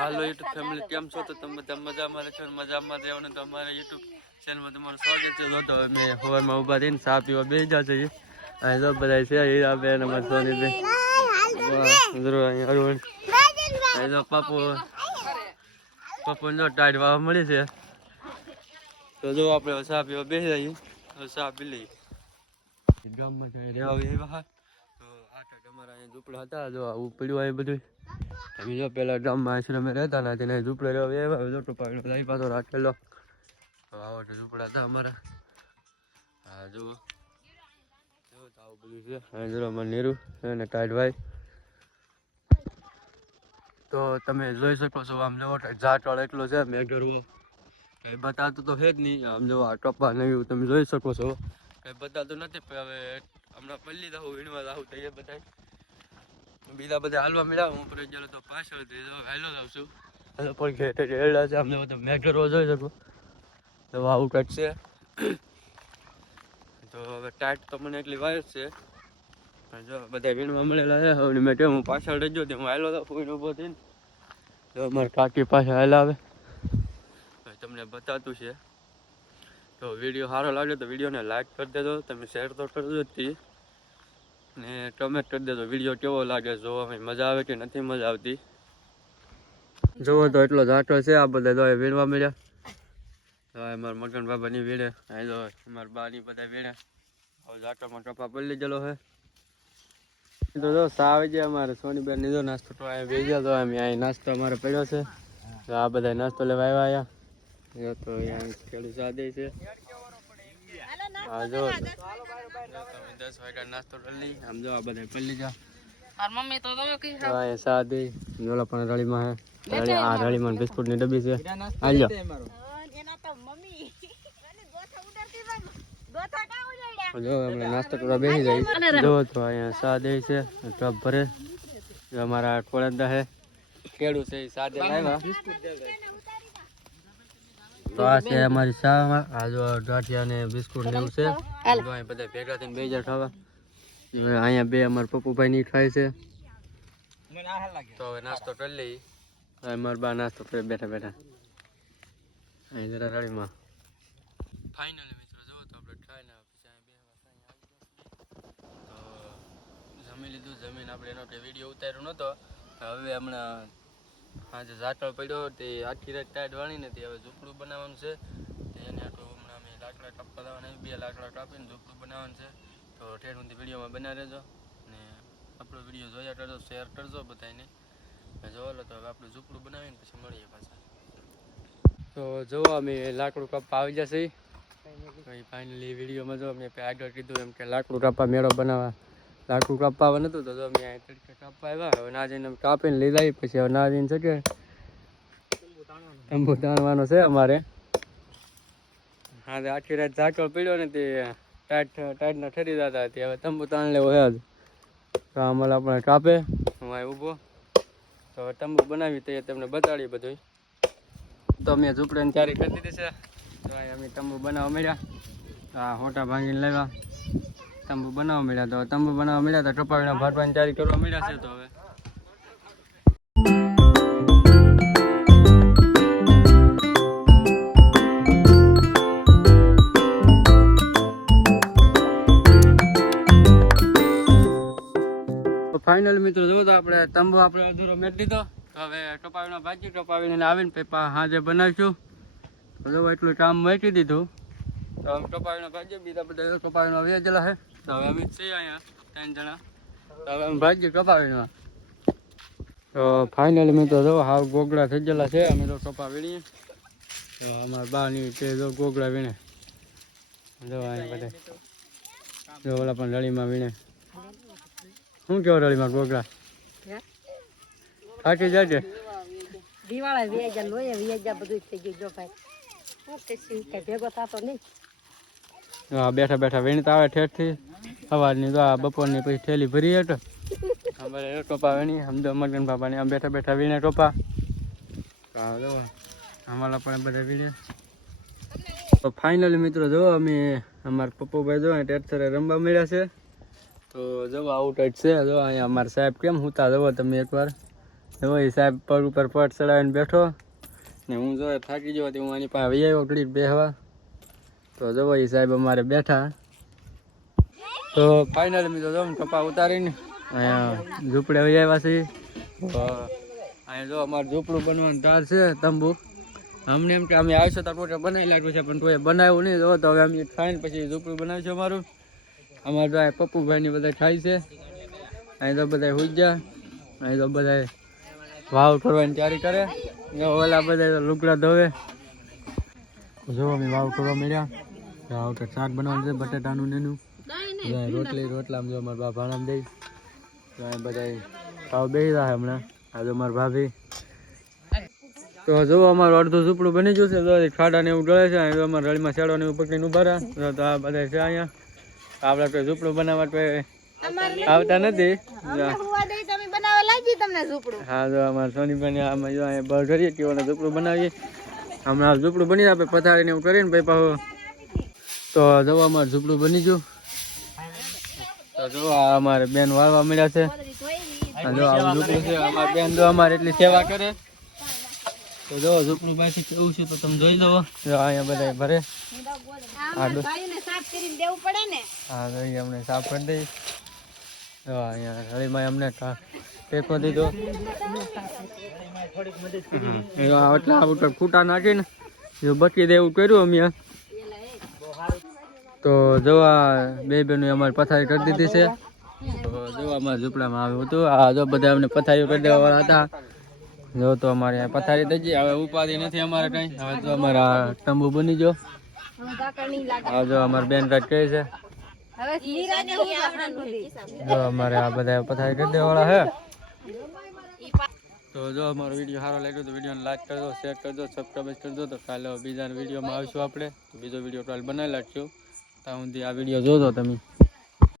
હાલો YouTube family કેમ છો? તો તમે બધા મજામાં રહેશો, મજામાં રહેવો ને તો અમારા યુટ્યુબ ચેનલમાં તમારું સ્વાગત છે. તો અમે સવારમાં ઊભા થઈને ચા પીવા બેસી ગયા છીએ. અહીં તો બધા છે હીરાબેન, અમારી સોનીબેન, અરુણ, અહીં તો પપ્પુ જો ટાઈટ વાવા મળી છે. તો જો આપણે ચા પીવા બેસી જઈએ, ચા પી લઈએ. ગામમાં રહેવા આવ્યા તો અમારા અહીંયા ઝૂંપડા હતા. જો આવું પડ્યું હોય બધું. અમે જો પેલા ગામમાં આશ્રમે રહેતા ને તેને ઝૂંપડે રહેવા આવ્યા. જો ટોપાનો લઈ પાછો રાખેલો. તો આવો ઝૂંપડા હતા અમારા. હા જુઓ આવું બધું છે. અહીં જો અમારે નીરુ અને ટાઈટભાઈ. તો તમે જોઈ શકો છો આમ જવો ઝાટવાળ એટલો છે મેઘરવો. કઈ બતાવતું તો છે જ નહીં. આમ જો આ ટપ્પા નવી તમે જોઈ શકો છો. કઈ બતાવતું નથી. પણ હવે હમણાં પલ્લી દઉં વીણવા દઉં તો એ બધા બીજા બધા હાલવા મળ્યા. હું પર ગયેલો તો પાછળ હાલો જાઉં છું. હાલો પણ એડા છે આમ તો મેઘરવો જોઈ શકો. તો આવું કંઈક છે. તો હવે ટાઈટ તો મને એટલી વાર છે. જો બધા વીણવા મળેલા છે. હવે મેં કેમ હું પાછળ રહી ગયો હું હાલો તો ફૂઈને ઊભો થઈને. તો અમારે કાકી પાસે હાલાવે તમને બતાવતું છે. તો વિડીયો સારો લાગે તો વિડીયોને લાઈક કરી દેજો. તમે શેર તો કરજો જ ને કમેન્ટ કરી દેજો વિડીયો કેવો લાગે. જોવામાં મજા આવે કે નથી મજા આવતી. જોવો તો એટલો ઝાટો છે. આ બધા જો વીણવા મળ્યા. તો અમારા મગન બાબાની વીણે, અહીં જો અમારા બાની બધા વીણે. હવે ઝાટોમાં કપા પડી ગયેલો છે. તો જો સા આવી ગયા અમારે સોનીબેન નીધો નાસ્તો તો અહીંયા બેસી ગયા. તો અહીં નાસ્તો અમારે પડ્યો છે. તો આ બધા નાસ્તો લેવા આવ્યા. તો અહીંયા ખેડૂત સાદે છે. હા જો તમે 10 વાગ્યા નાસ્તો કરી લઈ. આમ જો આ બધા પલ્લી જા મમ્મી તો અહીંયા સાદે જોલા પણ રળીમાં હે. આ રળીમાં બિસ્કુટ ની ડબ્બી છે. હાલ્યો જો આપણે નાસ્તો કરવા બેસી જાય. જો તો અહીંયા સાદે છે ટપ ભરે. અમારા કોળંદા હે ખેડૂત છે સાદે લાવ્યા. તો આ છે અમારી શામાં. આ જો ગાંઠિયા ને બિસ્કુટ ને એવું છે. બધા ભેગા થઈને બે હજાર ખાવા. અહીંયા બે અમારા પપ્પુભાઈ ની ખાય છે. તો હવે નાસ્તો કરી લઈ. અમારા બા નાસ્તો કરી બેઠા બેઠા અહીં જરા રળીમાં. ફાઇનલી મિત્રો જો તો આપણે ખાઈને તો જમી લીધું. જમીન આપણે એનો વિડીયો ઉતાર્યો નહોતો. હવે હમણાં આજે ઝાટળ પડ્યો તે આખી રાત ટાઈટ વાળી નથી. હવે ઝૂંપડું બનાવવાનું છે. એને આટલું હમણાં અમે લાકડા કાપવા લાવવાના 2 લાકડા કાપીને ઝૂંપડું બનાવવાનું છે. તો ઠેર સુધી વિડીયોમાં બના રહેજો ને આપણો વિડીયો જોયા કરજો, શેર કરજો બધાને. જોવો તો હવે આપણું ઝૂંપડું બનાવીને પછી મળીએ પાછા. તો જો અમે લાકડું કાપવા આવી જશે. ફાઇનલી વિડીયોમાં જો અમે આગળ કીધું એમ કે લાકડું કાપવા મેળો બનાવવા. લાકડું કાપવા આવે નતું તો અમે અહીં તડકે કાપવા આવ્યા. હવે ના જઈને કાપીને લઈ જાય. પછી હવે ના જઈને છે કે તંબુ તાણવાનો છે અમારે. હા આખી રાત ઝાકળ પડ્યો ને તે ટાઈટના ઠરી જતા હતી. હવે તંબુ તાણ લેવો છે. તો આમાં આપણે કાપે હું અહીં ઊભો. તો હવે તંબુ બનાવી તો તમને બતાડીએ બધું. તો અમે ઝૂંપડાની તૈયારી કરી દીધી છે. તો અહીં અમે તંબુ બનાવવા મળ્યા. હા હોટા ભાંગીને લેવા તંબુ બનાવવા મળ્યા. તો તંબુ બનાવવા મળ્યા તો ટપાવીના ભાટવાની તૈયારી કરવા મળ્યા છે. તો હવે ફાઇનલ મિત્રો જો તો આપણે તંબુ આપણે અધૂરો મેળ દીધો. તો હવે ટપાવીનો ભાજી ટપાવીને આવીને પેપા હાજે બનાવીશું. તો જો એટલું કામ મૂકી દીધું. તો અમે ટપાવીનો ભાજી બીજા બધા ટપાવીનો વેચેલા છે. તો હવે અમે છીએ અહીંયા 3 જણા. તો હવે અમે ભાજી ટપાવીનો. તો ફાઇનલી મિત્રો જો હાવ ગોગડા થઈ ગયેલા છે. અમે તો ટપા વીણીએ. તો અમારા બાની તે જો ગોગડા વીણે. જો અહીંયા બધા જો ઓલા પણ રળીમાં વીણે. શું કેવો રળીમાં ગોગડા થાકી જાય છે. દિવાળા વેજા લોય વેજા બધું થઈ ગયું. જો ભાઈ શું કે ભેગો થતો નહીં. હા બેઠા બેઠા વીણતા આવે ઠેઠથી સવારની. તો આ બપોરની પછી થેલી ભરી હતો. અમારે ટોપા વીણી સમજો મગન બાપાને આમ બેઠા બેઠા વીણે ટોપા. અમારા પણ બધા વીણે. તો ફાઇનલી મિત્રો જો અમે અમારા પપ્પુભાઈ જો ટ્રેક્ટરે રમવા મળ્યા છે. તો જો આવું ટાઈટ છે. જો અહીંયા અમારા સાહેબ કેમ હુતા જવો તમે એકવાર. જો એ સાહેબ પગ ઉપર પટ ચડાવીને બેઠો ને હું જો થાકી ગયો હું આની પાસે વહી આવ્યો ઘડી બેહવા. તો જો એ સાહેબ અમારે બેઠા. તો ફાઇનલી મિત્રો જો કપા ઉતારીને અહીંયા ઝૂંપડે વહી આવ્યા છીએ. તો અહીંયા જો અમારું ઝૂંપડું બનવાનું ધાર છે તંબુ. અમને એમ કે અમે આવીશું તો પોતે બનાવી લાગ્યું છે પણ કોઈ બનાવ્યું નહીં. જો તો હવે અમે ખાઈને પછી ઝૂંપડું બનાવીશું અમારું. અમારે તો આ પપ્પુભાઈની બધા ખાય છે. અહીં તો બધા હુઈ ગયા. અહીં તો બધા વાવ કરવાની તૈયારી કરે. ઓલા બધા લુગડા ધોવે. જો અમે વાવ કરવા મળ્યા. વાવ તો શાક બનાવવાનું છે બટાટાનું ને એનું. રોટલા જો અમારા બા ભાણામ દઈ. તો અહીં બધા ભાવ બેસી રહ્યા હમણાં. આ જો મારા ભાભી. તો જો અમારું અડધું ઝૂંપડું બની ગયું છે. તો ખાડા ને એવું ગળે છે. અહીં અમારા રળીમાં શેડો ને એવું પકડીને ઉભા રહ્યા. તો આ બધા છે અહીંયા. આપણે કોઈ ઝૂંપડું બનાવવા આવતા નથી. હા જો અમારે સોનીભાઈ આમાં જો અહીંયા બહાર કરીએ કે ઝૂંપડું બનાવીએ. હમણાં ઝૂંપડું બની આપણે પથારીને એવું કરીને ભાઈ પાછું. તો જો અમારે ઝૂંપડું બની ગયું. તો જો આ અમારે બેન વાળવા મળ્યા છે. જો આવું ઝૂંપડું છે. અમારી બેન જો અમારે એટલી સેવા કરે. તો જો ઝૂંપડું બાકી કેવું છે તો તમે જોઈ લો. જો અહીંયા બધા ભરે. હા તો અમને સાફ કરી દઈ. જો અહીંયા હળીમાં અમને ટેકો દીધો. એટલા ખૂટા નાખીને જો બચી દે એવું કર્યું અમે. તો જો આ બે બેનો અમારી પથારી કરી દીધી છે. તો જો અમારા ઝૂંપડામાં આવ્યું હતું. આ જો બધા અમને પથારીઓ કરી દેવા વાળા હતા. જો તો અમારે પથારી થઈ ગઈ. હવે ઉપાધિ નથી અમારે કઈ. હવે તો અમારા તંબુ બની ગયો. હા જો અમારે બેન કાઢ કહે છે. જો અમારે આ બધા પથારી કરી દેવા વાળા હે. તો જો અમારો વિડીયો સારો લાગ્યો તો વિડીયોને લાઈક કરજો, શેર કરજો, સબસ્ક્રાઈબ કરજો. તો કાલે બીજા વિડીયોમાં આવીશું આપણે. બીજો વિડીયો કાલે બનાવી લાગશું. ત્યાં સુધી આ વિડીયો જોજો તમે.